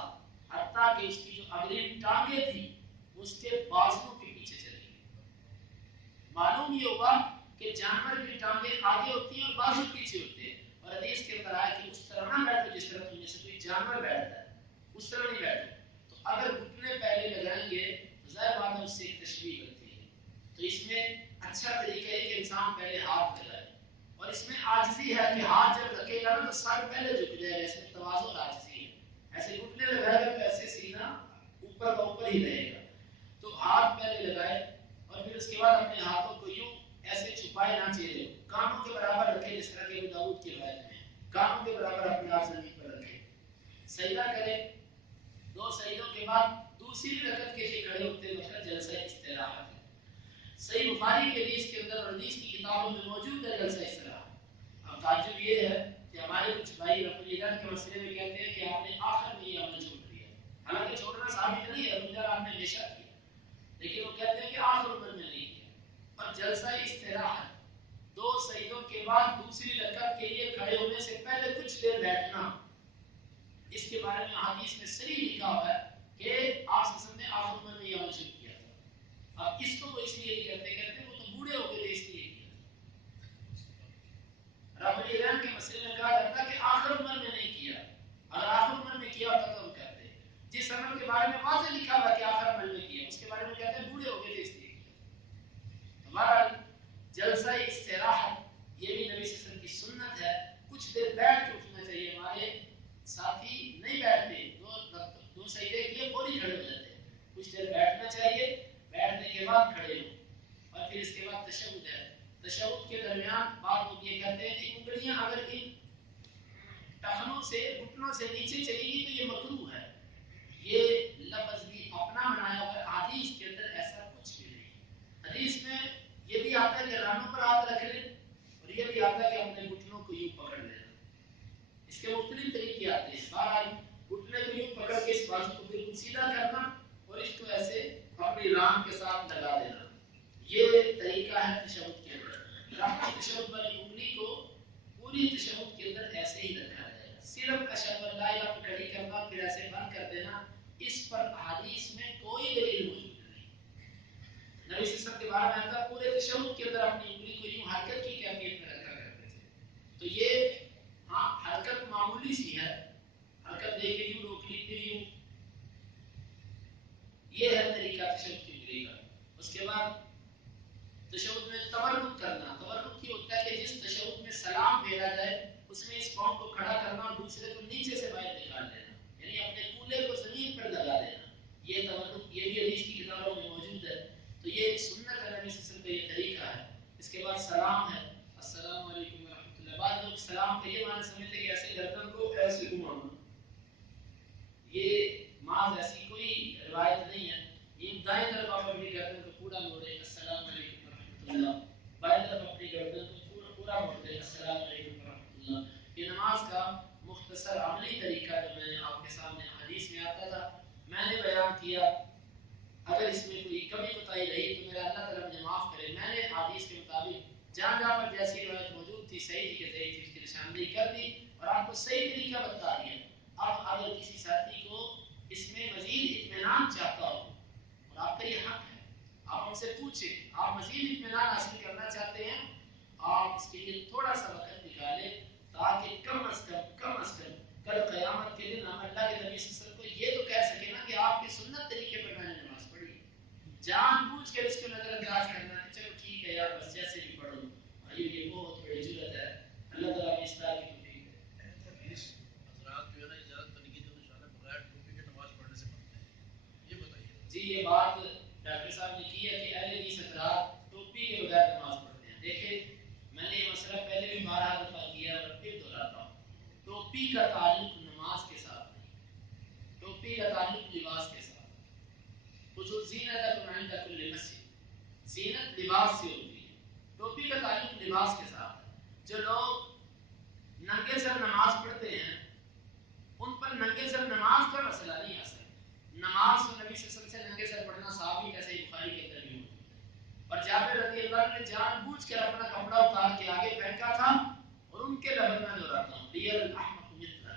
حتیٰ کہ اس کی جو اگلی ٹانگیں تھی اس کے بازوؤں کے پیچھے چلی گئی۔ معلوم یہ ہوا کہ جانور کی ٹانگیں آگے ہوتی ہیں اور بازو پیچھے ہوتے ہیں، اور حدیث کے اندر آیا کہ اس طرح نہ بیٹھو جس طرح تم میں سے کوئی جانور بیٹھتا ہے، اس طرح نہیں بیٹھو۔ تو اگر گھٹنے پہلے لگائیں گے تو ظاہر بات ہے اس سے ایک تشبیہ بنتی ہے۔ تو اس میں اچھا طریقہ ہے کہ انسان پہلے ہاتھ لگائے، اور اس میں عاجزی ہے کہ ہاتھ جب رکھے گا نا تو سر پہلے جھک جائے گا، اس میں تواضع اور عاجزی ہے۔ ایسے گھٹنے لگائے گا تو ایسے سینہ اوپر کا اوپر ہی رہے گا۔ تو ہاتھ پہلے لگائے اور پھر اس کے بعد اپنے ہاتھوں کو یوں ایسے چھپائے نہ چہرے کو، کانوں کے برابر رکھے، جس طرح کہ ابو داؤد کی روایت میں کانوں کے برابر اپنے آپ زمین پر رکھے، سجدہ کرے۔ دو سجدوں کے بعد دوسری رکعت کے لیے کھڑے ہوتے وقت جلسہ استراحت ہے۔ صحیح بخاری کے حدیث کے اندر اور حدیث کی کتابوں میں موجود ہے جلسہ استراحت۔ اب تعجب یہ ہے کہ ہمارے کچھ بھائی رفعیدان کے مسئلے میں کہتے ہیں کہ آپ نے آخر میں یہ عمل چھوڑ دیا، حالانکہ چھوڑنا ثابت نہیں ہے، رمضان آپ نے ہمیشہ کیا، لیکن وہ کہتے ہیں کہ آخر عمر میں نہیں کیا۔ اور جلسہ استراحت دو سجدوں کے بعد دوسری رکعت کے لیے کھڑے ہونے سے پہلے کچھ دیر بیٹھنا، اس کے بارے میں حدیث میں صریح لکھا ہوا ہے کہ آپ صلی اللہ علیہ وسلم نے آخر عمر میں یہ عمل شروع کیا تھا۔ اب اس کو وہ اس لیے نہیں کرتے، کہتے ہیں وہ تو بوڑھے ہو گئے تھے اس لیے کیا تھا۔ رب العالمین کے مسئلے میں کہا جاتا ہے کہ آخر عمر میں نہیں کیا، اگر آخر عمر میں کیا ہوتا تو ہم کہتے ہیں۔ جس عمل کے بارے میں واضح لکھا ہوا ہے کہ آخر عمر میں کیا، اس کے بارے میں کہتے ہیں بوڑھے ہو گئے تھے اس لیے کیا۔ ہمارا جلسہ استراحت یہ بھی نبی صلی اللہ علیہ وسلم کی سنت ہے، کچھ دیر بیٹھ کے اٹھنا چاہیے۔ ہمارے ساتھی نہیں بیٹھتے، دو سجدے کیے فوری کھڑے ہو جاتے ہیں، کچھ دیر بیٹھنا چاہیے، بیٹھنے کے بعد کھڑے ہو، اور پھر اس کے بعد تشہد ہے۔ تشہد کے درمیان بعض لوگ یہ کہتے ہیں کہ انگلیاں اگر ان ٹخنوں سے گھٹنوں سے نیچے چلی گئی تو یہ مکروہ ہے۔ یہ لفظ بھی اپنا بنایا ہوا ہے، حدیث کے اندر ایسا کچھ بھی نہیں۔ حدیث میں یہ بھی آتا ہے کہ رانوں پر ہاتھ رکھ لیں، اور یہ بھی آتا ہے کہ اپنے گھٹنوں کو یوں پکڑ لینا۔ اس کے مختلف طریقے آتے ہیں۔ بہرحال گھٹنے کو یوں پکڑ کے اس بازو کو بالکل سیدھا کرنا اور اس کو ایسے اپنی ران کے ساتھ لگا دینا، یہ طریقہ ہے تشہد کے اندر۔ رفع تشہد والی انگلی کو پوری تشہد کے اندر ایسے ہی رکھا جائے گا، صرف اشہد ان لا الہ الا اللہ کھڑی کرنا پھر ایسے بند کر دینا، اس پر حدیث میں کوئی دلیل موجود نہیں۔ نبی صلی اللہ علیہ وسلم کے بارے میں آتا پورے تشہد کے اندر اپنی انگلی کو یوں حرکت کی کیفیت میں رکھا کرتے تھے۔ تو یہ ہاں حرکت معمولی سی ہے، حرکت دے کے یوں روک لی پھر یوں، یہ ہے طریقہ تشہد کی انگلی کا۔ اس کے بعد تشہد میں تورک کرنا، تورک یہ ہوتا ہے کہ جس تشہد میں سلام بھیجا جائے اس میں اس پاؤں کو کھڑا کرنا اور دوسرے کو نیچے سے باہر نکال دینا، یعنی اپنے کولے کو زمین پر لگا دینا، یہ تورک، یہ بھی حدیث کی کتابوں میں موجود ہے۔ تو یہ ایک سنت ہے، نبی صلی اللہ علیہ وسلم کا یہ طریقہ ہے۔ اس کے بعد سلام ہے، السلام علیکم ورحمۃ اللہ۔ بعض لوگ سلام کے یہ معنی سمجھتے کہ ایسے گردن کو ایسے گھمانا، یہ محض ایسی کوئی روایت نہیں ہے۔ یہ دائیں طرف آپ اپنی گردن کو پورا موڑے، السلام علیکم ورحمۃ اللہ، بائیں طرف اپنی گردن کو پورا موڑ دے، السلام علیکم ورحمۃ اللہ۔ یہ نماز کا مختصر عملی طریقہ جو میں نے آپ کے سامنے حدیث میں آتا تھا میں نے بیان کیا۔ اگر اس میں کوئی کمی کوتاہی رہی تو میرا اللہ تعالیٰ مجھے معاف کرے۔ میں نے حدیث کے مطابق جہاں جہاں پر جیسی روایت موجود تھی صحیح تھی کہ صحیح تھی اس کی نشاندہی کر دی اور آپ کو صحیح طریقہ بتا دیا۔ اب اگر کسی ساتھی کو اس میں مزید اطمینان چاہتا ہو، اور آپ کا یہ حق ہے، آپ ہم سے پوچھیں، آپ مزید اطمینان حاصل کرنا چاہتے ہیں، آپ اس کے لیے تھوڑا سا وقت نکالیں تاکہ کم از کم کل قیامت کے دن ہم اللہ کے نبی صلی اللہ علیہ وسلم کو یہ تو کہہ سکیں نا کہ آپ کی سنت طریقے پر میں نے نماز پڑھی۔ جان بوجھ کر اس کو نظر انداز کرنا کہ چلو ٹھیک ہے یار بس جیسے بھی پڑھو، یہ بہت بڑی ضرورت ہے۔ اللہ تعالیٰ کی اصلاح کی توفیق دے۔ حضرات جو ہے نا اجازت تو نہیں کہ جو انشاءاللہ بغیر ٹوپی کے نماز پڑھنے سے پڑھتے ہیں، یہ بتائیے۔ جی یہ بات ڈاکٹر صاحب نے کیا کہ اہل حدیث حضرات ٹوپی کے بغیر نماز پڑھتے ہیں. دیکھیں میں نے یہ مسئلہ پہلے بھی 12 دفعہ کیا اور پھر دہراتا ہوں. ٹوپی کا تعلق نماز کے ساتھ نہیں، ٹوپی کا تعلق لباس کے ساتھ. خصوص زینت عند کل مسجد، زینت لباس سے ہوتی ہے، ٹوپی کا تعلق لباس کے ساتھ ہے. جو لوگ ننگے سر نماز پڑھتے ہیں ان پر ننگے سر نماز کا مسئلہ نہیں آ سکتا. نماز تو نبی صلی اللہ علیہ وسلم سے ننگے سر پڑھنا صحابی کا صحیح بخاری کے اندر بھی موجود ہے. اور جابر رضی اللہ عنہ نے جان بوجھ کر اپنا کپڑا اتار کے آگے پھینکا تھا اور ان کے لفظ میں دہراتا ہوں لیل الاحمق مثلا.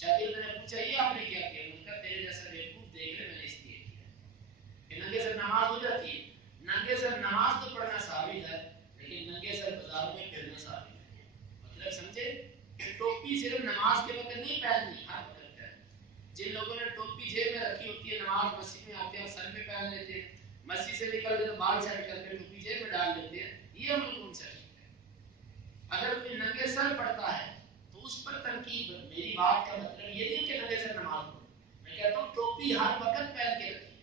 شاگرد نے پوچھا یہ آپ نے کیا کیا؟ انہوں نے کہا تیرے جیسا بیوقوف دیکھ رہے میں نے اس لیے کیا کہ ننگے سر نماز ہو جاتی ہے. ننگے سر نماز تو پڑھنا ثابت ہے لیکن ننگے سر بازار میں پھرنا ثابت ہے. مطلب سمجھے؟ ٹوپی صرف نماز کے وقت نہیں پہننی، ہر وقت پہننی. جن لوگوں نے ٹوپی جیب میں رکھی ہوتی ہے نماز مسجد میں آتے ہیں اور سر پہ پہن لیتے ہیں، مسجد سے نکلتے تو بال سیٹ کر کے ٹوپی جیب میں ڈال دیتے ہیں، یہ عمل کون سا ٹھیک ہے؟ اگر کوئی ننگے سر پڑتا ہے تو اس پر تنقید. میری بات کا مطلب یہ نہیں کہ ننگے سر نماز پڑھو، میں کہتا ہوں ٹوپی ہر وقت پہن کے رکھیے.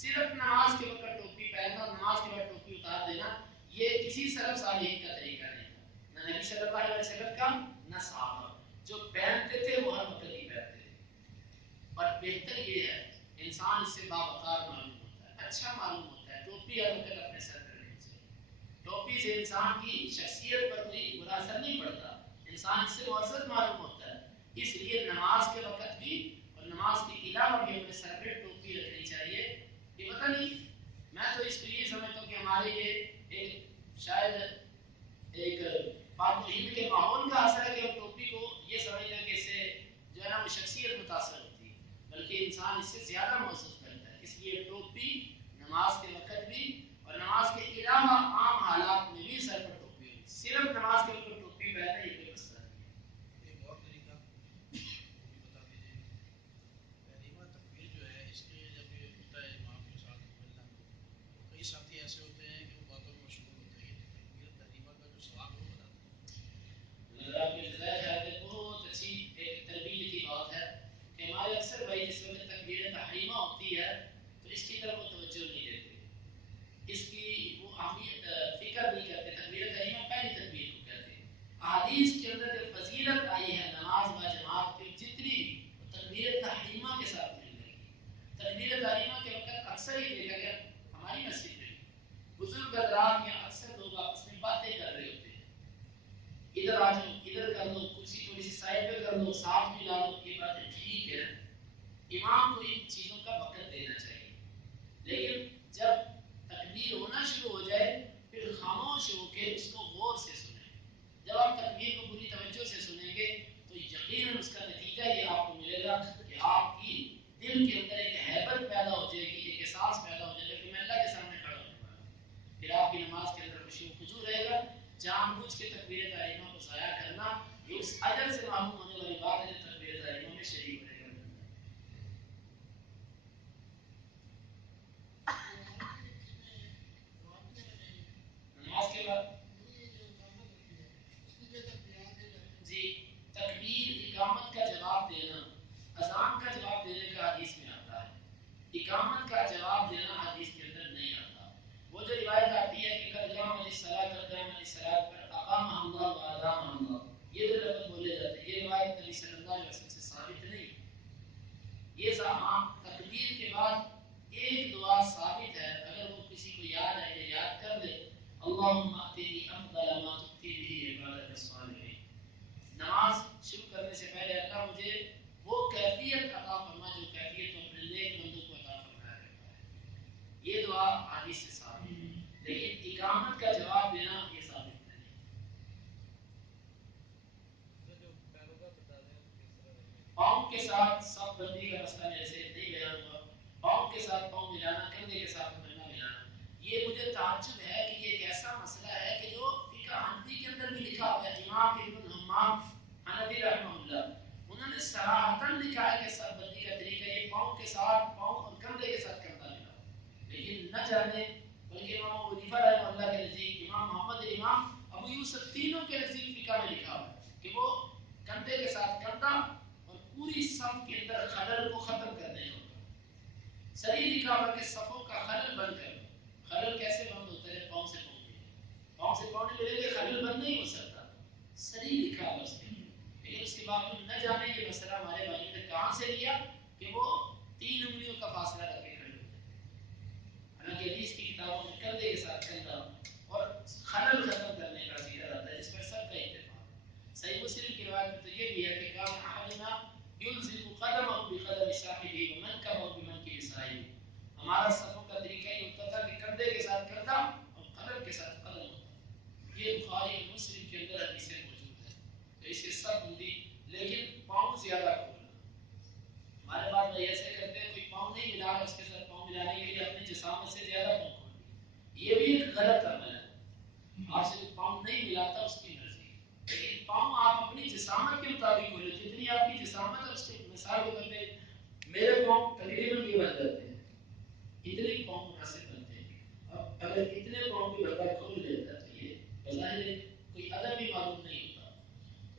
صرف نماز کے وقت ٹوپی پہننا اور نماز کے بعد ٹوپی اتار دینا یہ کسی سلف صالحین کا طریقہ نہیں تھا، نہ نبی صلی اللہ علیہ وسلم کا نہ صحابہ. جو پہنتے تھے وہ ہر وقت نہیں پہنتے تھے. اور بہتر یہ ہے انسان اس سے باوقار معلوم ہوتا ہے، اچھا معلوم ہوتا ہے. ٹوپی ہر وقت اپنے سر پر رہنی چاہیے. ٹوپی سے انسان کی شخصیت پر کوئی برا اثر نہیں پڑتا، انسان اس سے معزز معلوم ہوتا ہے. اس لیے نماز کے وقت بھی اور نماز کے علاوہ بھی اپنے سر پہ ٹوپی رکھنی چاہیے. یہ پتہ نہیں، میں تو اس کو یہ سمجھتا ہوں کہ ہمارے یہ ایک شاید ایک پاک و ہند کے ماحول کا اثر ہے کہ ہم ٹوپی کو یہ سمجھتے ہیں کہ اس سے جو ہے نا وہ شخصیت متاثر ہوتی ہے، بلکہ انسان اس سے زیادہ محسوس کرتا ہے. اس لیے ٹوپی نماز کے وقت بھی اور نماز کے علاوہ عام حالات میں بھی سر پر ٹوپی ہو. صرف نماز کے وقت ٹوپی پہننا یہ کوئی مسئلہ نہیں ہے. ایک اور طریقہ وہ بھی بتا دیجیے. تحریمہ تکبیر جو ہے اس کے جب یہ ہوتا ہے امام کے ساتھ ملنا تو کئی ساتھی ایسے ہوتے ہیں کہ وہ باتوں میں مشغول ہوتے ہیں کہ تکبیر تحریمہ کا جو ثواب ہے وہ بتاتے ہیں. اللہ آپ کی جزائے خیر ہے. بہت اچھی ایک تربیت کی بات ہے کہ ہمارے اکثر بھائی جس وقت تکبیر تحریمہ ہوتی ہے تو اس کی طرف وہ توجہ نہیں دیتے، اس کی وہ اہمیت فکر نہیں کرتے. تکبیر تحریمہ پہلی تکبیر کو کہتے ہیں. احادیث کے اندر جو فضیلت آئی ہے نماز با جماعت کی جتنی بھی وہ تکبیر تحریمہ کے ساتھ مل رہی ہے. تکبیر تحریمہ کے وقت اکثر ہی دیکھا گیا ہماری مسجد میں بزرگ حضرات یا اکثر لوگ آپس میں باتیں کر رہے ہوتے ہیں، ادھر آ جاؤ، ادھر کر لو، کرسی تھوڑی سی سائڈ پہ کر لو، ساتھ بھی لا لو. یہ باتیں ٹھیک ہے، امام کو ان چیزوں کا وقت دینا چاہیے. لیکن جب تکبیر ہونا شروع ہو جائے پھر خاموش ہو کے اس کو غور سے سنیں. جب آپ تکبیر کو پوری توجہ سے سنیں گے تو یقیناً اس کا نتیجہ یہ آپ کو ملے گا کہ آپ کی دل کے اندر ایک ہیبت پیدا ہو جائے گی، ایک احساس پیدا ہو جائے گا کہ میں اللہ کے سامنے کھڑا ہونے والا ہوں. پھر آپ کی نماز کے اندر خشوع و خضوع رہے گا. جان بوجھ کے تکبیر تحریمہ کو ضائع کرنا یہ اس اجر سے معلوم ہونے والی بات ہے جو تکبیر تحریمہ میں شریک ہونے گا. نماز کے بعد جی تکبیر اقامت کا جواب دینا، اذان کا جواب دینے کا حدیث میں آتا ہے، اقامت کا جواب دینا حدیث کے اندر نہیں آتا. وہ جو روایت آتی ہے کہ قد قامت الصلاۃ قد قامت الصلاۃ پر اقامہ اللہ و اذان اللہ، یہ جو لفظ بولے جاتے ہیں یہ روایت نبی صلی اللہ علیہ وسلم سے ثابت نہیں. یہ تکبیر کے بعد ایک دعا ثابت ہے، اگر وہ کسی کو یاد ہے یا یاد کر لے اللہم اتنی افضل ما تؤتی به عبادک الصالحین. نماز شروع کرنے سے پہلے اللہ مجھے وہ کیفیت عطا فرما جو کیفیت تو اپنے نیک بندوں کو عطا فرمایا کرتا ہے. یہ دعا حدیث سے ثابت ہے، لیکن اقامت کا جواب دینا یہ ثابت نہیں. پاؤں کے ساتھ صف بندی کا مسئلہ میرے سے نہیں بیان ہوا. پاؤں کے ساتھ پاؤں ملانا، کندھے کے ساتھ کندھا ملانا، یہ مجھے تعجب ہے کہ یہ ایک ایسا مسئلہ ہے کہ جو فقہ حنفی کے اندر بھی لکھا ہوا ہے. امام ابن حمام حنفی رحمہ اللہ انہوں نے صراحتاً لکھا ہے کہ صف بندی کا طریقہ یہ پاؤں کے ساتھ پاؤں اور کندھے کے ساتھ کندھا ملانا. لیکن نہ جانے بلکہ امام ابو حنیفہ رحمہ اللہ کے نزدیک، امام محمد امام ابو یوسف تینوں کے نزدیک فقہ میں لکھا ہوا ہے کہ وہ کندھے کے ساتھ کندھا اور پوری صف کے اندر خلل کو ختم کرنے کا. صحیح لکھا ہوا کہ صفوں کا خلل بند کر دو. خلل کیسے بند ہوتا ہے؟ پاؤں سے پاؤں ملے. پاؤں سے پاؤں نہیں ملے گا خلل بند نہیں ہو سکتا. صحیح لکھا ہے اس کے لیکن اس کے باوجود نہ جانے یہ مسئلہ ہمارے بھائیوں نے کہاں سے لیا کہ وہ 3 انگلیوں کا فاصلہ رکھ کے کھڑے ہوتے ہیں. حالانکہ حدیث کی کتابوں میں کندھے کے ساتھ کندھا اور خلل ختم کرنے کا ذکر آتا ہے جس پر سب کا اتفاق. صحیح مسلم کی روایت میں تو یہ بھی ہے کہ کان احدنا يلزم قدمه بقدم صاحبه ومنكبه بمنكب صاحبه. ہمارا سفر کا طریقہ یہ ہوتا تھا کہ کندھے کے ساتھ کندھا اور قدم کے ساتھ قدم ہوتا تھا. یہ بخاری اور مسلم کے اندر حدیثیں موجود ہیں. تو اس حصہ بندی لیکن پاؤں زیادہ کھولنا. ہمارے پاس بھائی ایسے کرتے ہیں کوئی پاؤں نہیں ملا رہا اس کے ساتھ پاؤں ملانے کے لیے اپنی جسامت سے زیادہ پاؤں کھول دیا. یہ بھی ایک غلط عمل ہے. آپ سے پاؤں نہیں ملاتا اس کی مرضی لیکن پاؤں آپ اپنی جسامت کے مطابق کھولے. جتنی آپ کی جسامت ہے اس کے مثال کے طور پہ میرے پاؤں تقریباً یہ بن جاتے ہیں اتنے پاؤں مناسب بنتے ہیں. اب اگر اتنے پاؤں کی بندہ کھول لیتا تو یہ بظاہر کوئی ادب بھی معلوم نہیں ہوتا.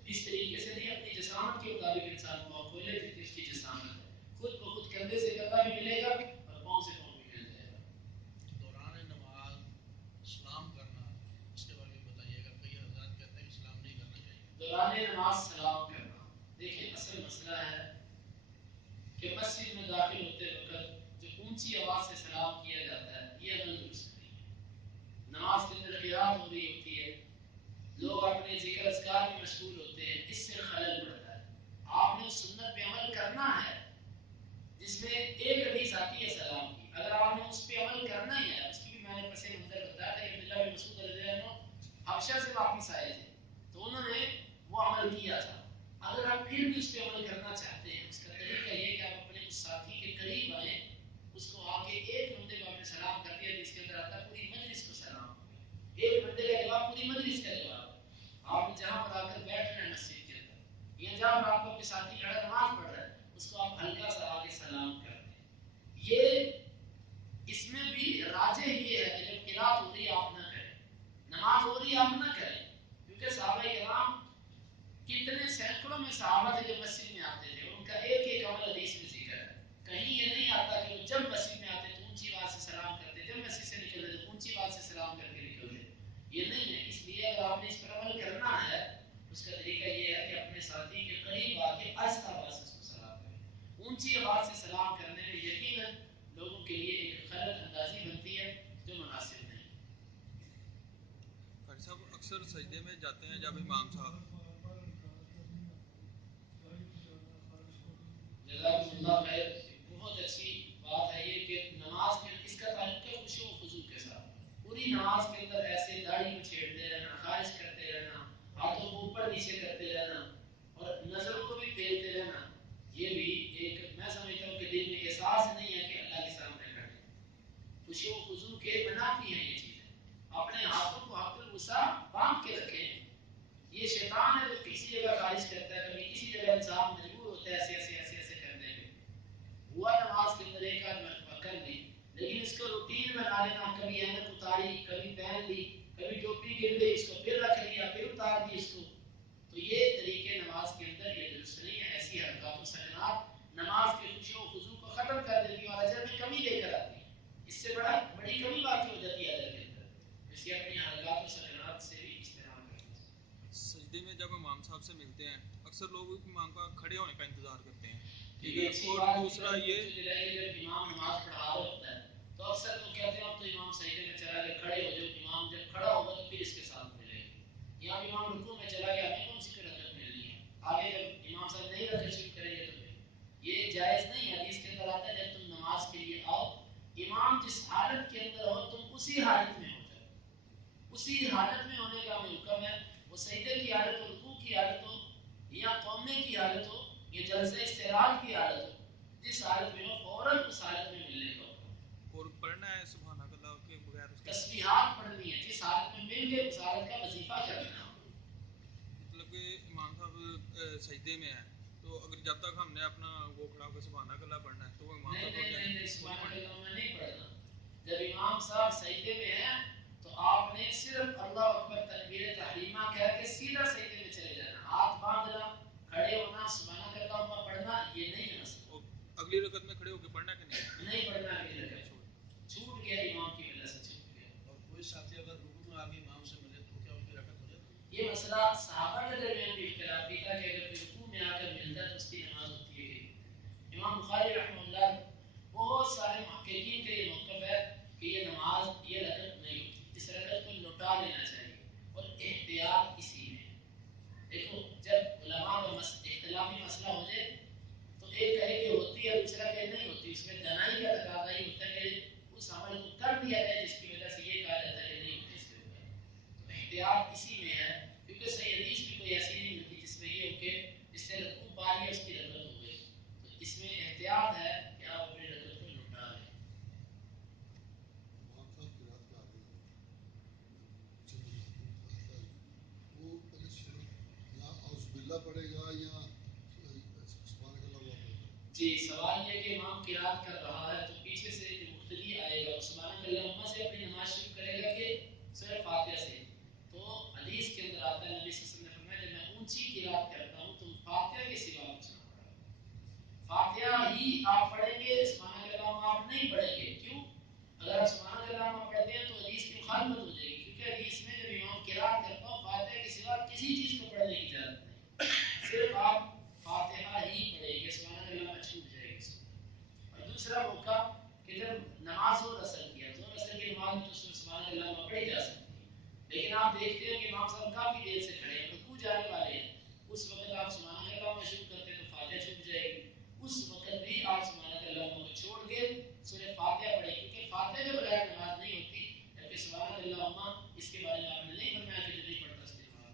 اس طریقے سے نہیں اپنی جسامت کے مطابق انسان پاؤں کھولے جتنی اس کی جسامت ہے. خود بخود کندھے سے کندھا بھی ملے گا اور پاؤں سے پاؤں بھی مل جائے گا. دوران نماز سلام کرنا اس کے بارے میں بتائیے. اگر کوئی حضرات کہتے ہیں کہ سلام نہیں کرنا چاہیے. دوران نماز سلام کرنا دیکھیں اصل مسئلہ ہے کہ مسجد میں داخل ہوتے وقت جو اونچی آواز سے سلام کیا جاتا ہے یہ عمل درست نہیں ہے. نماز کے اندر قرات ہو رہی ہوتی ہے لوگ اپنے ذکر اذکار میں مشغول ہوتے ہیں اس سے خلل پڑتا ہے. آپ نے سنت پہ عمل کرنا ہے جس میں ایک حدیث آتی ہے سلام کی. اگر آپ نے اس پہ عمل کرنا ہی ہے اس کی بھی میں نے پس منظر بتایا تھا کہ عبداللہ بن مسعود رضی اللہ عنہ حبشہ سے واپس آئے تھے تو انہوں نے وہ عمل کیا تھا. اگر آپ پھر بھی اس پہ عمل کرنا چاہتے ہیں اس کا طریقہ یہ کہ آپ اپنے اس ساتھی کے قریب آئیں اس کو آ کے ایک بندے کو آپ نے سلام کر دیا جس کے اندر آتا ہے پوری مجلس کو سلام ہو گیا. ایک بندے کا جواب پوری مجلس کا جواب. آپ نے جہاں پر آ کر بیٹھنا ہے مسجد کے اندر یا جہاں پر آپ کو ساتھی کھڑا نماز پڑھ رہا ہے اس کو آپ ہلکا سا آگے سلام کر دیں. یہ اس میں بھی راجح یہ ہے کہ جب قرات ہو رہی آپ نہ کریں نماز ہو رہی آپ نہ کریں کیونکہ صحابہ کرام کتنے سینکڑوں میں صحابہ تھے جو مسجد میں آتے تھے ان کا ایک ایک عمل حدیث میں ذکر ہے. کہیں یہ نہیں آتا کہ وہ جب مسجد میں آتے تو اونچی آواز سے سلام کرتے جب مسجد سے نکلتے تو اونچی آواز سے سلام کر کے نکلتے. یہ نہیں ہے. اس لیے اگر آپ نے اس پر عمل کرنا ہے اس کا طریقہ یہ ہے کہ اپنے ساتھی کے قریب آ کے آہستہ آواز سے اس کو سلام کریں. اونچی آواز سے سلام کرنے میں یقیناً لوگوں کے لیے ایک غلط اندازی بنتی ہے جو مناسب نہیں. قاری صاحب اکثر سجدے میں جاتے ہیں جب امام صاحب جزاک اللہ خیر. بہت اچھی بات ہے یہ کہ نماز کے اس کا تعلق ہے خشوع و خضوع کے ساتھ. پوری نماز کے اندر ایسے داڑھی کو چھیڑتے رہنا خارج کرتے رہنا ہاتھوں کو اوپر نیچے کرتے رہنا اور نظروں کو بھی پھیرتے رہنا یہ بھی ایک میں سمجھتا ہوں کہ دل میں احساس نہیں ہے کہ اللہ کے سامنے کھڑے. خشوع و خضوع کے منافی ہیں یہ چیزیں. اپنے ہاتھوں کو حق الوسع باندھ کے رکھیں. یہ شیطان ہے جو کسی جگہ خارج کرتا ہے کبھی کسی جگہ انسان مجبور ہوتا ہے ایسے ایسے ایسے ایسے کرنے میں. ہوا نماز کے اندر ایک آدھ مرتبہ کر لی لیکن اس کو روٹین بنا لینا کبھی اینک اتاری کبھی پہن لی کبھی ٹوپی گر گئی اس کو پھر رکھ لیا پھر اتار دی اس کو تو یہ طریقے نماز کے اندر یہ درست نہیں ہے. ایسی حرکات و سکنات نماز کے خشوع و خضوع کو ختم کر دیتی اور اجر میں کمی لے کر آتی ہے. اس سے بڑی کمی واقع ہو جاتی ہے اجر کے اندر. اس لیے اپنی حرکات و سکنات سے بھی استعمال کرنا. سجدے میں جب امام صاحب سے ملتے ہیں اکثر لوگ امام کا کھڑے ہونے کا انتظار کرتے ہیں. اور دوسرا یہ جب امام نماز پڑھا رہا ہوتا ہے تو اکثر لوگ کہتے ہیں اب تو امام سجدے میں چلا گیا کھڑے ہو جاؤ. امام جب کھڑا ہوگا تو پھر اس کے ساتھ ملے گا. یا امام رکوع میں چلا گیا ہمیں کون سی رکعت ملنی ہے آگے جب امام صاحب نہیں رکعت شروع کریں گے تو یہ جائز نہیں ہے. حدیث کے اندر آتا ہے جب تم نماز کے لیے آؤ امام جس حالت کے اندر ہو تم اسی حالت میں ہو جاؤ. اسی حالت میں ہونے کا ہمیں حکم ہے. وہ سجدے کی حالت ہو رکوع کی حالت ہو یا قومے کی حالت ہو یہ جلسہ استراحت کی حالت ہو جس حالت میں ہو فوراً اس حالت میں ملنے کا حکم. اور پڑھنا ہے سبحان اللہ کے بغیر اس کے تسبیحات پڑھنی ہے جس حالت میں مل گئے اس حالت کا وظیفہ کرنا. مطلب کہ امام صاحب سجدے میں ہیں تو اگر جب تک ہم نے اپنا وہ کھڑا ہو کے سبحان اللہ پڑھنا ہے تو وہ امام صاحب نہیں سبحان اللہ میں نہیں پڑھنا. جب امام صاحب سجدے میں ہیں تو آپ نے صرف اللہ اکبر تکبیر تحریمہ کہہ کے سیدھا سجدے میں چلے جانا. ہاتھ باندھنا کھڑے ہونا سبحان اللہ پڑھنا یہ نہیں ہے. اگلی رکعت میں کھڑے ہو کے پڑھنا کہ نہیں پڑھنا. اگلی رکعت چھوٹ سوال یہ کہ امام قرات کر رہا ہے تو پیچھے سے جو مقتدی آئے گا سبحان اللہ سے اپنی نماز شروع کرے گا کہ صرف فاتحہ سے؟ تو حدیث کے اندر آتا ہے نبی صلی اللہ علیہ وسلم نے فرمایا جب میں اونچی قرات کرتا ہوں تو فاتحہ کے سوا کچھ نہ پڑھا، فاتحہ ہی آپ پڑھیں گے، سبحان اللہ آپ نہیں پڑھیں گے۔ کیوں؟ اگر آپ سبحان اللہ آپ پڑھتے ہیں تو حدیث کی مخالفت ہو جائے گی، کیونکہ حدیث میں جب امام قرات کرتا ہوں فاتحہ کے سوا کسی چیز کو پڑھنے کی اجازت نہیں، صرف آپ فاتحہ ہی پڑھیں گے، سبحان اللہ میں چھوٹ جائے گی۔ اور دوسرا موقع کہ جب نماز ہو اثر کیا تو اثر کی نماز تو سبحان اللہ میں پڑھی جا سکتی ہے، لیکن آپ دیکھتے ہیں کہ امام صاحب کافی دیر سے کھڑے ہیں، رکوع جانے والے ہیں، اس وقت آپ سبحان اللہ میں شروع کرتے تو فاتحہ چھوٹ جائے گی، اس وقت بھی آپ سبحان اللہ کو چھوڑ کے سورہ فاتحہ پڑھیں، کیونکہ فاتحہ کے بغیر نماز نہیں ہوتی، جبکہ سبحان اللہ اس کے بارے میں آپ نے نہیں فرمایا کہ نہیں پڑھتا استغفار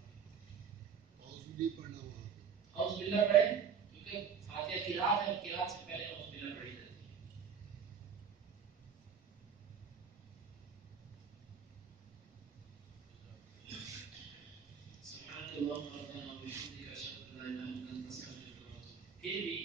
اعوذ باللہ پڑھنا ہوا، اعوذ باللہ پڑھیں، کیونکہ فاتحہ قرات ہے اور قرات سے پہلے اعوذ باللہ پڑھی جاتی ہے۔ سبحانك اللهم ربنا وبحمدك اشهد ان لا اله الا انت استغفرك واتوب اليك۔ پھر بھی